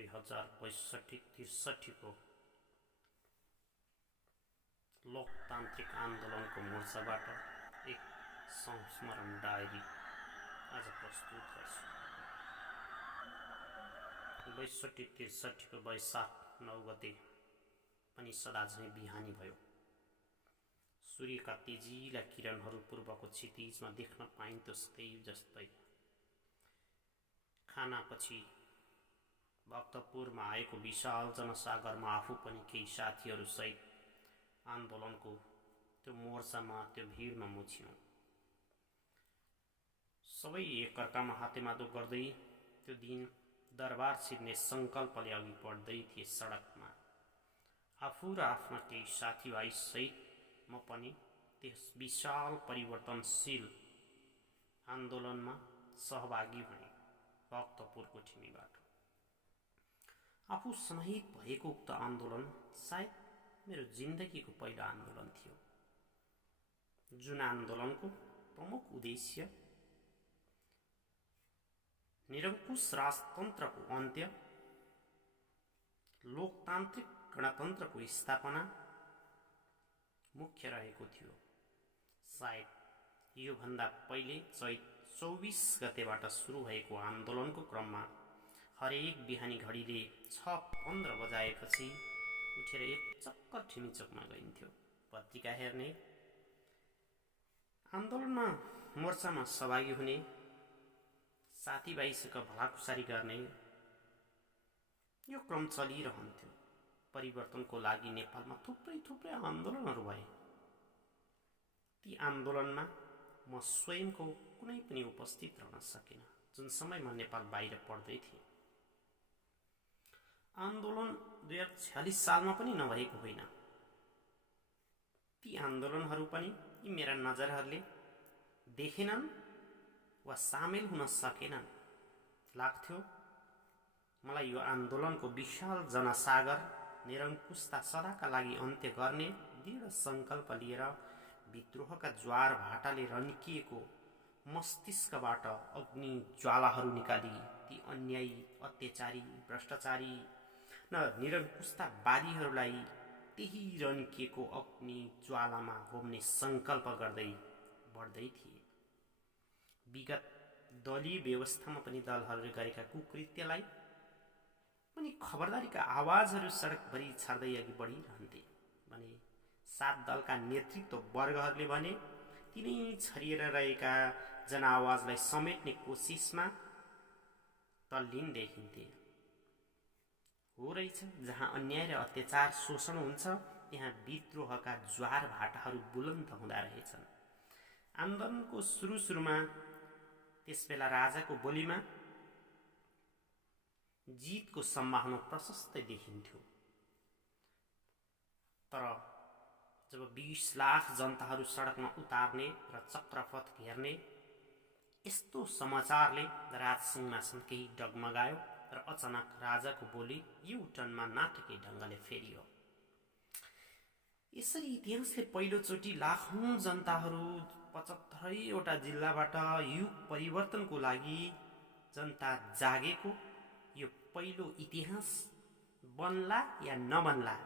2062-63 को लोकतान्त्रिक आन्दोलनको मोर्चाबाट एक संस्मरण डायरी आज प्रस्तुत गर्छु। 62-63 को वैशाख 9 गते पनि सदा झैं बिहानी भयो। सूर्यका तेजिला किरणहरू पूर्वको क्षितिजमा देख्न पाइन्थ्यो सदैव जस्तै। खानापछि भक्तपुरमा आएको विशाल जनसागरमा आफू पनि केही साथीहरूसहित आन्दोलनको त्यो मोर्चामा त्यो भिडमा मुछ्यौं। सबै एकअर्कामा हातेमातो गर्दै त्यो दिन दरबार छिर्ने संकल्पले अघि बढ्दै थिए सडकमा। आफू र आफ्ना केही साथीभाइ सहित म पनि त्यस विशाल परिवर्तनशील आन्दोलनमा सहभागी भएँ। भक्तपुरको ठिमीबाट आफू समाहित भएको उक्त आन्दोलन सायद मेरो जिन्दगीको पहिलो आन्दोलन थियो, जुन आन्दोलनको प्रमुख उद्देश्य निरङ्कुश राजतन्त्रको अन्त्य, लोकतान्त्रिक गणतन्त्रको स्थापना मुख्य रहेको थियो। सायद यो भन्दा पहिले चैत 24 गतेबाट सुरु भएको आन्दोलनको क्रममा हरेक बिहानी घडीले 6:15 बजाएपछि उठेर एक चक्कर ठिमीचोकमा गइन्थ्यो। पत्रिका हेर्ने, आन्दोलनमा मोर्चामा सहभागी हुने, साथीभाइसँग भलाकुसारी गर्ने यो क्रम चलिरहन्थ्यो। परिवर्तनको लागि नेपालमा थुप्रै आन्दोलनहरू भए। ती आन्दोलनमा म स्वयंको कुनै पनि उपस्थित रहन सकिन, जुन समयमा नेपाल बाहिर पढ्दै थिए। आन्दोलन 2046 सालमा पनि नभएको होइन। ती आन्दोलनहरू पनि यी मेरा नजरहरूले देखेनन् वा सामेल हुन सकेनन्। लाग्थ्यो मलाई यो आन्दोलनको विशाल जनसागर निरङ्कुशता सदाका लागि अन्त्य गर्ने दृढ संकल्प लिएर विद्रोहका ज्वार भाटाले रन्किएको मस्तिष्कबाट अग्नि ज्वालाहरू निकाली ती अन्यायी, अत्याचारी, भ्रष्टाचारी न निरङ्कुशतावादीहरूलाई त्यही रन्किएको अग्नि ज्वालामा होम्ने संकल्प गर्दै बढ्दै थिए। विगत दलीय व्यवस्थामा पनि दलहरूले गरेका कुकृत्यलाई पनि खबरदारीका आवाजहरू सडकभरि छर्दै अघि बढिरहन्थे भने सात दलका नेतृत्व वर्गहरूले भने तिनै छरिएर रहेका जनआवाजलाई समेट्ने कोसिसमा तल्लीन देखिन्थे। हो रहेछ, जहाँ अन्याय र अत्याचार शोषण हुन्छ त्यहाँ विद्रोहका ज्वार भाटाहरू बुलन्द हुँदा रहेछन्। आन्दोलनको सुरुमा त्यसबेला राजाको बोलीमा जितको सम्भावना प्रशस्तै देखिन्थ्यो। तर जब 20 लाख जनताहरू सडकमा उतार्ने र चक्रपथ घेर्ने यस्तो समाचारले राजसिंहासन केही डगमगायो र अचानक राजाको बोली युटर्नमा नाटकीय ढङ्गले फेरियो। यसरी इतिहासले पहिलोचोटि लाखौं जनताहरू 75वटा जिल्लाबाट युग परिवर्तनको लागि जनता जागेको यो पहिलो इतिहास बन्ला या नबन्ला,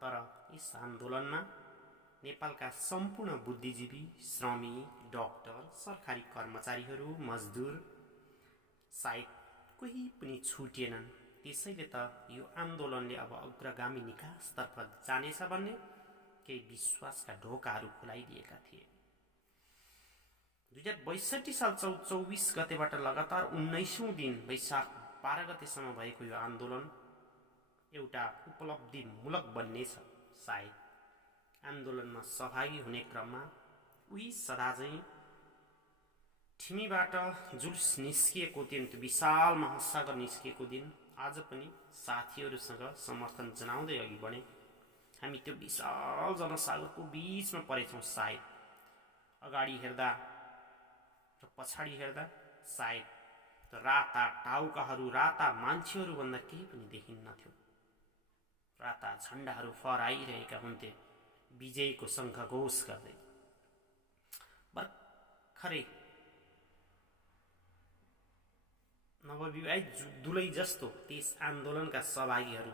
तर यस आन्दोलनमा नेपालका सम्पूर्ण बुद्धिजीवी, श्रमिक, डाक्टर, सरकारी कर्मचारीहरू, मजदुर सायद कोही पनि छुटिएनन्। त्यसैले त यो आन्दोलनले अब अग्रगामी निकासतर्फ जानेछ भन्ने केही विश्वासका ढोकाहरू खुलाइदिएका थिए। 2062 साल 24 गतेबाट लगातार 19औं दिन वैशाख 12 गतेसम्म भएको यो आन्दोलन एउटा उपलब्धिमूलक बन्नेछ। सायद आन्दोलनमा सहभागी हुने क्रममा उही सदाझैं ठिमीबाट जुलुस निस्किएको दिन, त्यो विशाल महासागर निस्किएको दिन आज पनि साथीहरूसँग समर्थन जनाउँदै अघि बढे। हामी त्यो विशाल जनसागरको बीचमा परेछौँ। सायद अगाडि हेर्दा र पछाडि हेर्दा सायद राता टाउकाहरू, राता मान्छेहरू भन्दा केही पनि देखिन्नथ्यो। राता झण्डाहरू फहराइरहेका हुन्थे विजयको शङ्खघोष गर्दै। भर्खरै नवविवाहित दुलै जस्तो त्यस आन्दोलनका सहभागीहरू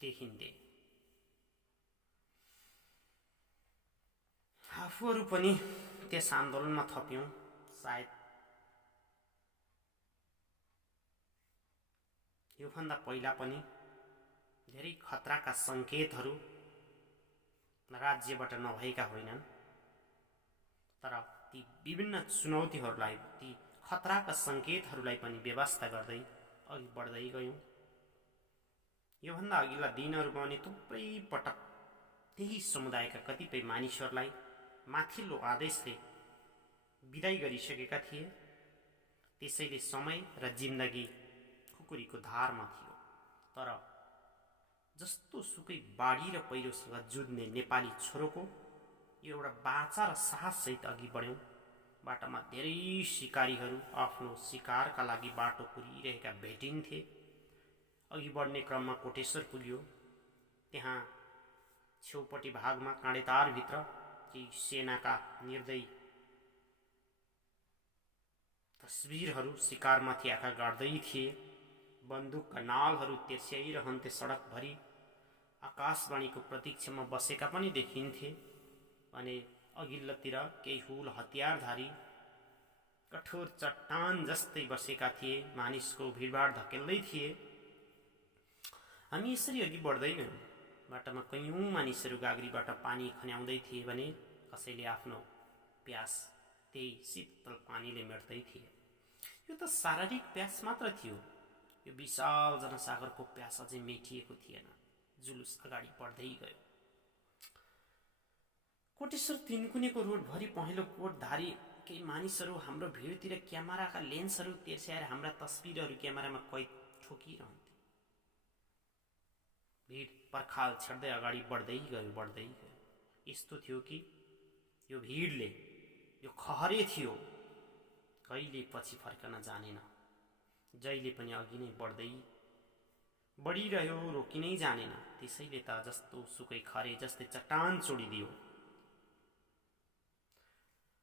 देखिन्थे। आफूहरू पनि त्यस आन्दोलनमा थप्यौं। सायद योभन्दा पहिला पनि धेरै खतराका सङ्केतहरू राज्यबाट नभएका होइनन्, तर ती विभिन्न चुनौतीहरूलाई, ती खतराका सङ्केतहरूलाई पनि व्यवस्था गर्दै अघि बढ्दै गयौँ। योभन्दा अघिल्ला दिनहरूमा पनि थुप्रै पटक त्यही समुदायका कतिपय मानिसहरूलाई माथिल्लो आदेशले विदाई गरिसकेका थिए। त्यसैले समय र जिन्दगी खुकुरीको धारमा थियो। तर जस्तो सुकै बाढी र पहिरोसँग जुझ्ने नेपाली छोरोको यो एउटा बाचा र साहससहित अघि बढ्यौँ। बाटामा धेरै शिकारीहरू आफ्नो शिकारका लागि बाटो कुरिरहेका भेटिन्थे। अघि बढ्ने क्रममा कोटेश्वर पुग्यो। त्यहाँ छेउपट्टि भागमा काँडेतारभित्र केही सेनाका निर्दयी तस्बिरहरू शिकारमाथि आँखा गाड्दै थिए। बन्दुकका नालहरू तेर्स्याइरहन्थे सडकभरि। आकाशवाणीको प्रतीक्षामा बसेका पनि देखिन्थे भने अघिल्लोतिर केही हुल हतियारधारी कठोर चट्टान जस्तै बसेका थिए। मानिसको भिडभाड धकेल्दै थिए। हामी यसरी अघि बढ्दै गयौँ। बाटामा कैयौँ मानिसहरू गाग्रीबाट पानी खन्याउँदै थिए भने कसैले आफ्नो प्यास त्यही शीतल पानीले मेट्दै थिए। यो त शारीरिक प्यास मात्र थियो। यो विशाल जनसागरको प्यास अझै मेटिएको थिएन। जुलुस अगाडि बढ्दै गयो। कोटेश्वर तीनकुनेको रोडभरि पहेँलो कोटधारी केही मानिसहरू हाम्रो भिडतिर क्यामेराका लेन्सहरू तेर्स्याएर हाम्रा तस्बिरहरू क्यामेरामा कैद ठोकिरहन्थे। भिड पर्खाल छेड्दै अगाडि बढ्दै गयो। यस्तो थियो कि यो भिडले, यो खहरे थियो, कहिले पछि फर्कन जानेन। जहिले पनि अघि नै बढिरह्यो, रोकिनै जानेन। त्यसैले त जस्तो सुकै खरे जस्तै चट्टान छोडिदियो।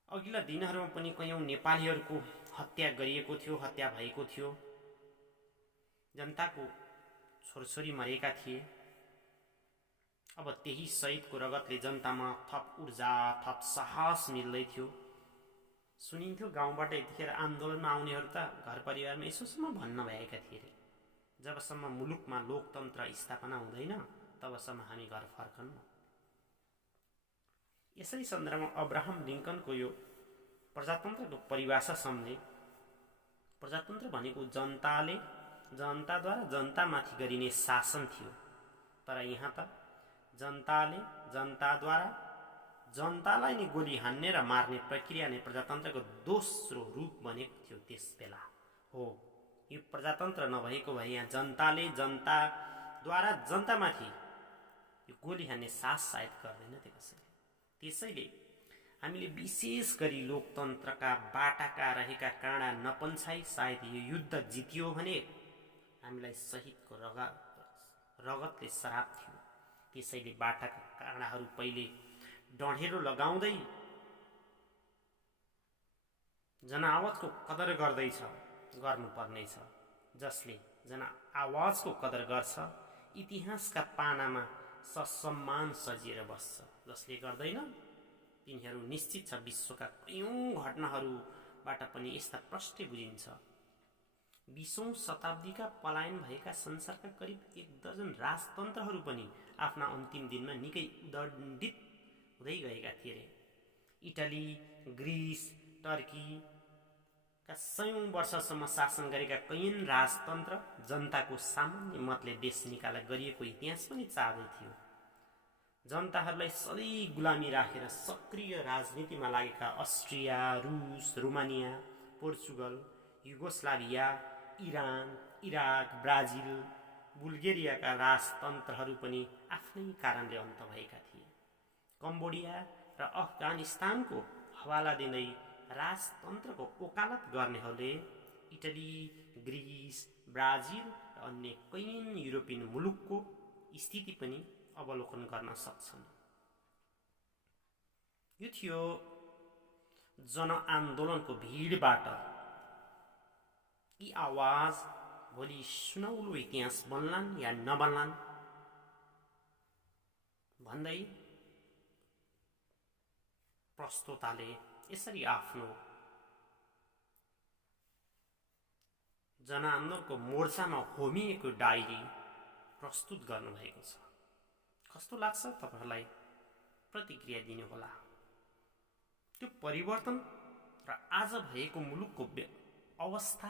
अघिल्ला दिनहरूमा पनि कैयौँ नेपालीहरूको हत्या गरिएको थियो, हत्या भएको थियो। जनताको छोरछोरी मरेका थिए। अब त्यही शहीदको रगतले जनतामा थप ऊर्जा, थप साहस मिल्दै थियो। सुनिन्थ्यो गाउँबाट यतिखेर आन्दोलनमा आउनेहरू त घर परिवारमा यसोसम्म भन्न भएका थिए रे, जबसम्म मुलुकमा लोकतन्त्र स्थापना हुँदैन तबसम्म हामी घर फर्कन्न। यसै सन्दर्भमा अब्राहम लिङ्कनको यो प्रजातन्त्रको परिभाषा सम्झे। प्रजातन्त्र भनेको जनताद्वारा जनतामाथि गरिने शासन थियो। तर यहाँ त जनताले जनताद्वारा जनतालाई नै गोली हान्ने र मार्ने प्रक्रिया नै प्रजातन्त्रको दोस्रो रूप बनेको थियो त्यस बेला। हो, यो प्रजातन्त्र नभएको भए यहाँ जनताले जनताद्वारा जनतामाथि यो गोली हान्ने साहस सायद गर्दैन थियो कसैले। त्यसैले हामीले विशेष गरी लोकतन्त्रका बाटाका रहेका काँडा नपन्छाई सायद यो युद्ध जितियो भने हामीलाई शहीदको रगतले श्राप थियो। त्यसैले बाटाका काँडाहरू पहिले डढेरो लगाउँदै जनआवाजको कदर गर्नुपर्नेछ। जसले जनआवाजको कदर गर्छ इतिहासका पानामा ससम्मान सजिएर बस्छ। जसले गर्दैन तिनीहरू निश्चित छ विश्वका कैयौँ घटनाहरूबाट पनि यस्ता प्रष्टै बुझिन्छ। 20औं शताब्दीका पलायन भएका संसारका करिब 1 दर्जन राजतन्त्रहरू पनि आफ्ना अन्तिम दिनमा निकै उद्दण्डित हुँदै गएका थिए रे। इटली, ग्रिस, टर्कीका 100औं वर्षसम्म शासन गरेका कैयन राजतन्त्र जनताको सामान्य मतले देश निकाला गरिएको इतिहास पनि चाँदै थियो। जनताहरूलाई सधैँ गुलामी राखेर सक्रिय राजनीतिमा लागेका अस्ट्रिया, रुस, Romania, Portugal, Yugoslavia, Iran, Iraq, Brazil, बुल्गेरियाका राजतन्त्रहरू पनि आफ्नै कारणले अन्त भएका थिए। कम्बोडिया र अफगानिस्तानको हवाला दिँदै राजतन्त्रको वकालत गर्नेहरूले इटली, ग्रिस, ब्राजिल र अन्य कैयन युरोपियन मुलुकको स्थिति पनि अवलोकन गर्न सक्छन्। यो थियो जनआन्दोलनको भिडबाट यी आवाज भोलि सुनौलो इतिहास बन्लान् या नबन्लान् भन्दै प्रस्तोताले यसरी आफ्नो जनआन्दोलनको मोर्चामा होमिएको डायरी प्रस्तुत गर्नुभएको छ। कस्तो लाग्छ तपाईहरुलाई? प्रतिक्रिया दिनुहोला। त्यो परिवर्तन र आज भएको मुलुकको अवस्था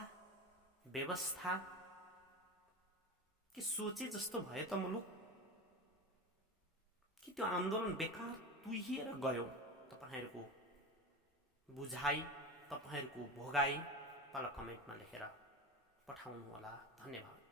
व्यवस्था के सोचे जस्तो भयो त मुलुक, कि त्यो आन्दोलन बेकार तुहिएर गयो? तपाईहरुको बुझाइ, तपाईहरुको भोगाई तल कमेन्टमा लेखेर पठाउनु होला। धन्यवाद।